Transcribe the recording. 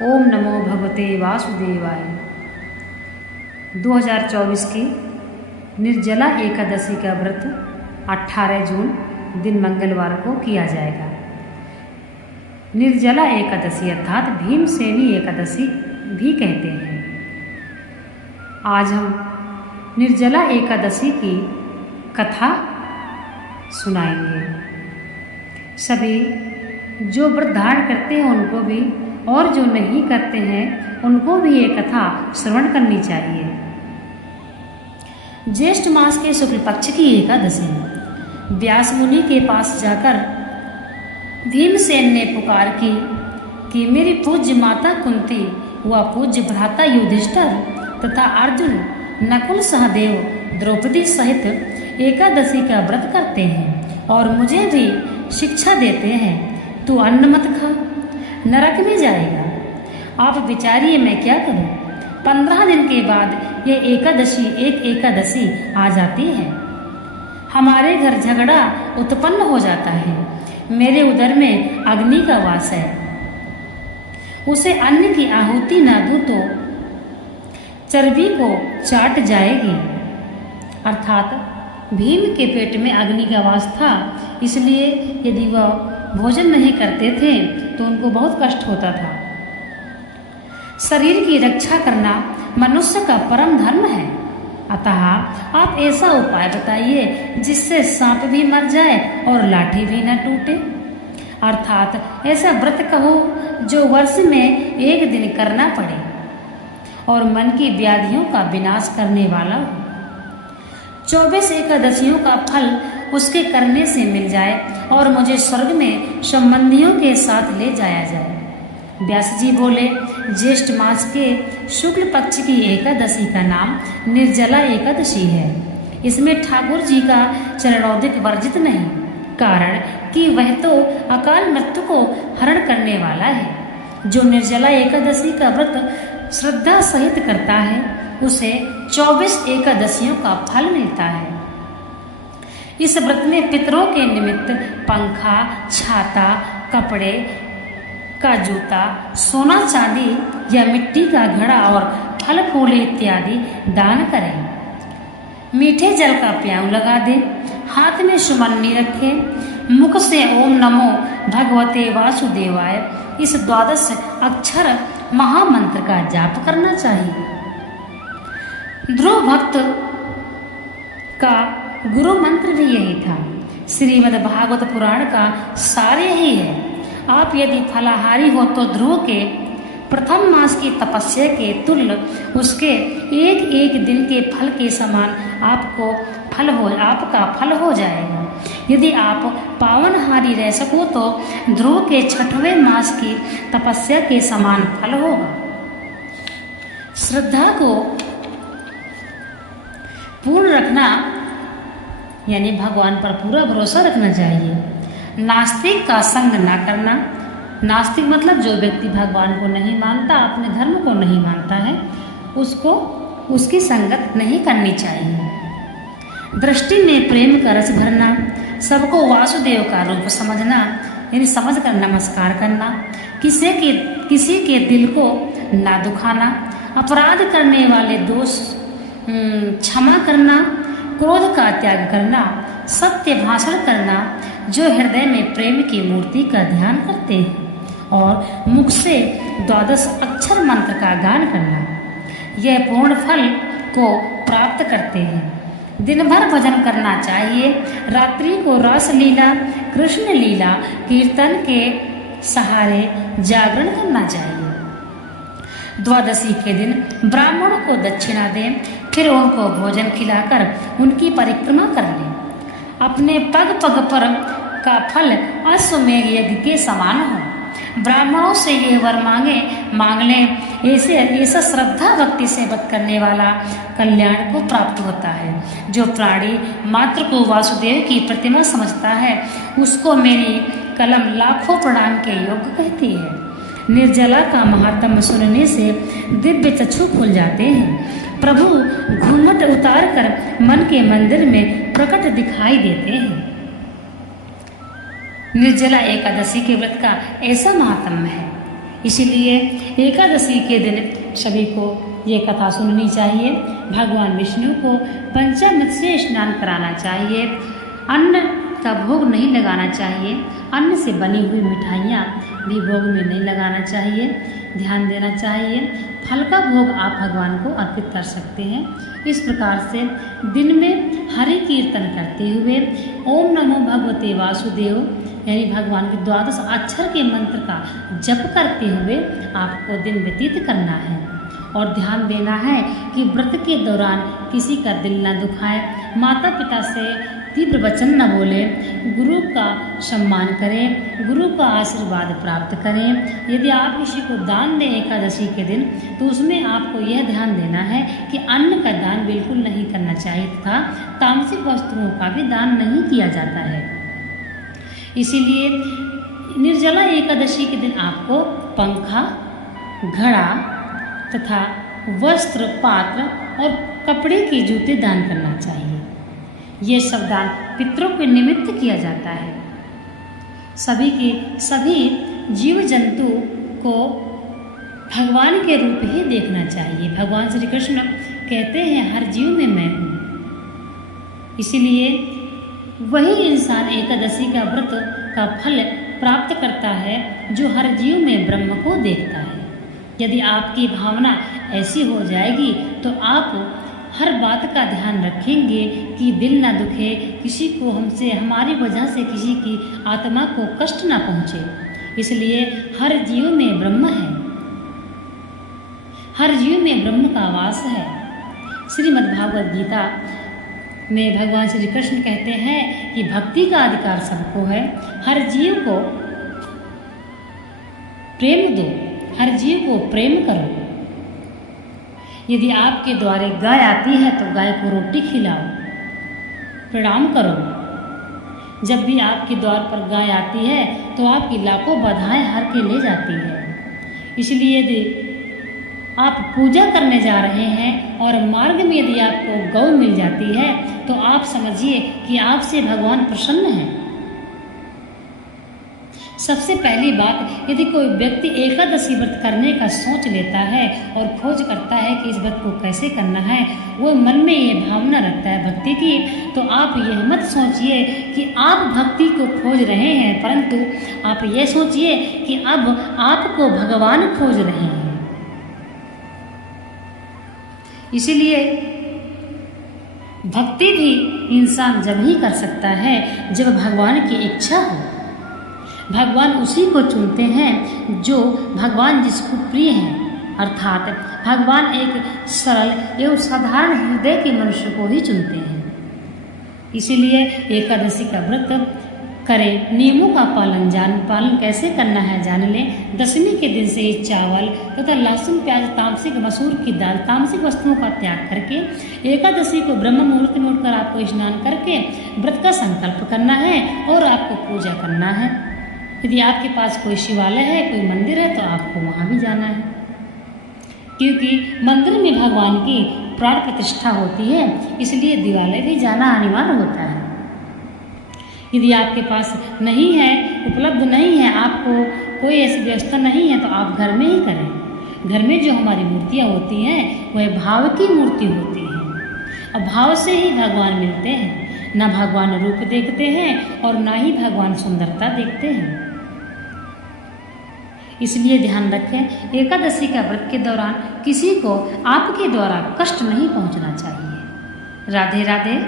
ओम नमो भगवते वासुदेवाय। 2024 की निर्जला एकादशी का व्रत 18 जून दिन मंगलवार को किया जाएगा। निर्जला एकादशी अर्थात भीमसेनी एकादशी भी कहते हैं। आज हम निर्जला एकादशी की कथा सुनाएंगे। सभी जो व्रत धारण करते हैं उनको भी और जो नहीं करते हैं उनको भी ये कथा श्रवण करनी चाहिए। ज्येष्ठ मास के शुक्ल पक्ष की एकादशी व्यास मुनि के पास जाकर भीमसेन ने पुकार की कि मेरी पूज्य माता कुंती व पूज्य भ्राता युधिष्ठिर तथा अर्जुन नकुल सहदेव द्रौपदी सहित एकादशी का व्रत करते हैं और मुझे भी शिक्षा देते हैं। तू अन्न मत खा, नरक में जाएगा। आप विचारिए मैं क्या करूं। 15 दिन के बाद ये एकादशी आ जाती है। हमारे घर झगड़ा उत्पन्न हो जाता है। मेरे उदर में अग्नि का वास है। उसे अन्न की आहुति न दूं तो चर्बी को चाट जाएगी। अर्थात भीम के पेट में अग्नि का वास था, इसलिए यदि वह भोजन नहीं करते थे तो उनको बहुत कष्ट होता था। शरीर की रक्षा करना मनुष्य का परम धर्म है। अतः आप ऐसा उपाय बताइए जिससे सांप भी मर जाए और लाठी भी न टूटे। अर्थात ऐसा व्रत कहो जो वर्ष में एक दिन करना पड़े और मन की व्याधियों का विनाश करने वाला हो। 24 एकादशियों का फल उसके करने से मिल जाए और मुझे स्वर्ग में संबंधियों के साथ ले जाया जाए। व्यास जी बोले, ज्येष्ठ मास के शुक्ल पक्ष की एकादशी का नाम निर्जला एकादशी है। इसमें ठाकुर जी का चरणोदिक वर्जित नहीं, कारण कि वह तो अकाल मृत्यु को हरण करने वाला है। जो निर्जला एकादशी का व्रत श्रद्धा सहित करता है उसे 24 एकादशियों का फल मिलता है। इस व्रत में पितरों के निमित्त पंखा, छाता, कपड़े का जूता, सोना चांदी या मिट्टी का घड़ा और फल फूल इत्यादि दान करें। मीठे जल का प्याऊ लगा दें, हाथ में सुमन्नी रखें, मुख से ओम नमो भगवते वासुदेवाय इस 12 अक्षर महामंत्र का जाप करना चाहिए। ध्रुव भक्त का गुरु मंत्र भी यही था। श्रीमद् भागवत पुराण का सार यही है। आप यदि फलाहारी हो तो ध्रुव के प्रथम मास की तपस्या के तुल्य उसके एक एक दिन के फल के समान आपका फल हो जाएगा। यदि आप पावनहारी रह सको तो ध्रुव के 6वें मास की तपस्या के समान फल होगा। श्रद्धा को पूर्ण रखना यानी भगवान पर पूरा भरोसा रखना चाहिए। नास्तिक का संग ना करना। नास्तिक मतलब जो व्यक्ति भगवान को नहीं मानता, अपने धर्म को नहीं मानता है, उसको उसकी संगत नहीं करनी चाहिए। दृष्टि में प्रेम का रस भरना, सबको वासुदेव का रूप समझना यानी समझ कर नमस्कार करना, किसी के दिल को ना दुखाना, अपराध करने वाले दोष क्षमा करना, क्रोध का त्याग करना, सत्य भाषण करना, जो हृदय में प्रेम की मूर्ति का ध्यान करते हैं और मुख से 12 अक्षर मंत्र का गान करना, यह पूर्ण फल को प्राप्त करते हैं। दिन भर भजन करना चाहिए। रात्रि को रास लीला, कृष्ण लीला, कीर्तन के सहारे जागरण करना चाहिए। द्वादशी के दिन ब्राह्मणों को दक्षिणा दें, फिर उनको भोजन खिलाकर उनकी परिक्रमा कर लें। अपने पग पग पर का फल अश्वमेध यज्ञ के समान हो। ब्राह्मणों से ये वर मांग लें। ऐसा श्रद्धा भक्ति से व्रत करने वाला कल्याण को प्राप्त होता है। जो प्राणी मात्र को वासुदेव की प्रतिमा समझता है उसको मेरी कलम लाखों प्रणाम के योग्य कहती है। निर्जला का महात्म्य सुनने से दिव्य चक्षु खुल जाते हैं। प्रभु घूमट उतार कर मन के मंदिर में प्रकट दिखाई देते हैं। निर्जला एकादशी के व्रत का ऐसा महात्म्य है इसीलिए एकादशी के दिन सभी को ये कथा सुननी चाहिए। भगवान विष्णु को पंचामृत से स्नान कराना चाहिए। अन्न का भोग नहीं लगाना चाहिए। अन्न से बनी हुई मिठाइयाँ भी भोग में नहीं लगाना चाहिए, ध्यान देना चाहिए। फल का भोग आप भगवान को अर्पित कर सकते हैं। इस प्रकार से दिन में हरि कीर्तन करते हुए ओम नमो भगवते वासुदेव यानी भगवान के 12 अक्षर के मंत्र का जप करते हुए आपको दिन व्यतीत करना है। और ध्यान देना है कि व्रत के दौरान किसी का दिल न दुखाए, माता पिता से तीव्र वचन न बोले, गुरु का सम्मान करें, गुरु का आशीर्वाद प्राप्त करें। यदि आप किसी को दान दें एकादशी के दिन तो उसमें आपको यह ध्यान देना है कि अन्न का दान बिल्कुल नहीं करना चाहिए तथा तामसिक वस्तुओं का भी दान नहीं किया जाता है। इसीलिए निर्जला एकादशी के दिन आपको पंखा, घड़ा तथा वस्त्र, पात्र और कपड़े के जूते दान करना चाहिए। ये सब दान पितरों के निमित्त किया जाता है। सभी जीव जंतु को भगवान के रूप ही देखना चाहिए। भगवान श्री कृष्ण कहते हैं हर जीव में मैं हूँ। इसीलिए वही इंसान एकादशी का व्रत का फल प्राप्त करता है जो हर जीव में ब्रह्म को देखता है। यदि आपकी भावना ऐसी हो जाएगी तो आप हर बात का ध्यान रखेंगे कि दिल ना दुखे, किसी को हमसे हमारी वजह से किसी की आत्मा को कष्ट ना पहुँचे। इसलिए हर जीव में ब्रह्म है, हर जीव में ब्रह्म का वास है। श्रीमद् भागवत गीता में भगवान श्री कृष्ण कहते हैं कि भक्ति का अधिकार सबको है। हर जीव को प्रेम दो, हर जीव को प्रेम करो। यदि आपके द्वारे गाय आती है तो गाय को रोटी खिलाओ, प्रणाम करो। जब भी आपके द्वार पर गाय आती है तो आपकी लाखों बाधाएं हर के ले जाती है। इसलिए यदि आप पूजा करने जा रहे हैं और मार्ग में यदि आपको गौ मिल जाती है तो आप समझिए कि आपसे भगवान प्रसन्न है। सबसे पहली बात, यदि कोई व्यक्ति एकादशी व्रत करने का सोच लेता है और खोज करता है कि इस व्रत को कैसे करना है, वो मन में ये भावना रखता है भक्ति की, तो आप यह मत सोचिए कि आप भक्ति को खोज रहे हैं, परंतु आप ये सोचिए कि अब आपको भगवान खोज रहे हैं। इसीलिए भक्ति भी इंसान जब ही कर सकता है जब भगवान की इच्छा हो। भगवान उसी को चुनते हैं जो भगवान जिसको प्रिय हैं, अर्थात भगवान एक सरल एवं साधारण हृदय के मनुष्य को ही चुनते हैं। इसीलिए एकादशी का व्रत करें, नियमों का पालन कैसे करना है जान लें। दशमी के दिन से ही चावल तथा लहसुन, प्याज, तामसिक मसूर की दाल, तामसिक वस्तुओं का त्याग करके एकादशी को ब्रह्म मुहूर्त में उठकर आपको स्नान करके व्रत का संकल्प करना है और आपको पूजा करना है। यदि आपके पास कोई शिवालय है, कोई मंदिर है तो आपको वहाँ भी जाना है, क्योंकि मंदिर में भगवान की प्राण प्रतिष्ठा होती है, इसलिए दिवालय भी जाना अनिवार्य होता है। यदि आपके पास नहीं है, उपलब्ध नहीं है, आपको कोई ऐसी व्यवस्था नहीं है तो आप घर में ही करें। घर में जो हमारी मूर्तियाँ होती हैं वह भाव की मूर्ति होती है और भाव से ही भगवान मिलते हैं। न भगवान रूप देखते हैं और न ही भगवान सुंदरता देखते हैं। इसलिए ध्यान रखें, एकादशी का व्रत के दौरान किसी को आपके द्वारा कष्ट नहीं पहुंचना चाहिए। राधे राधे।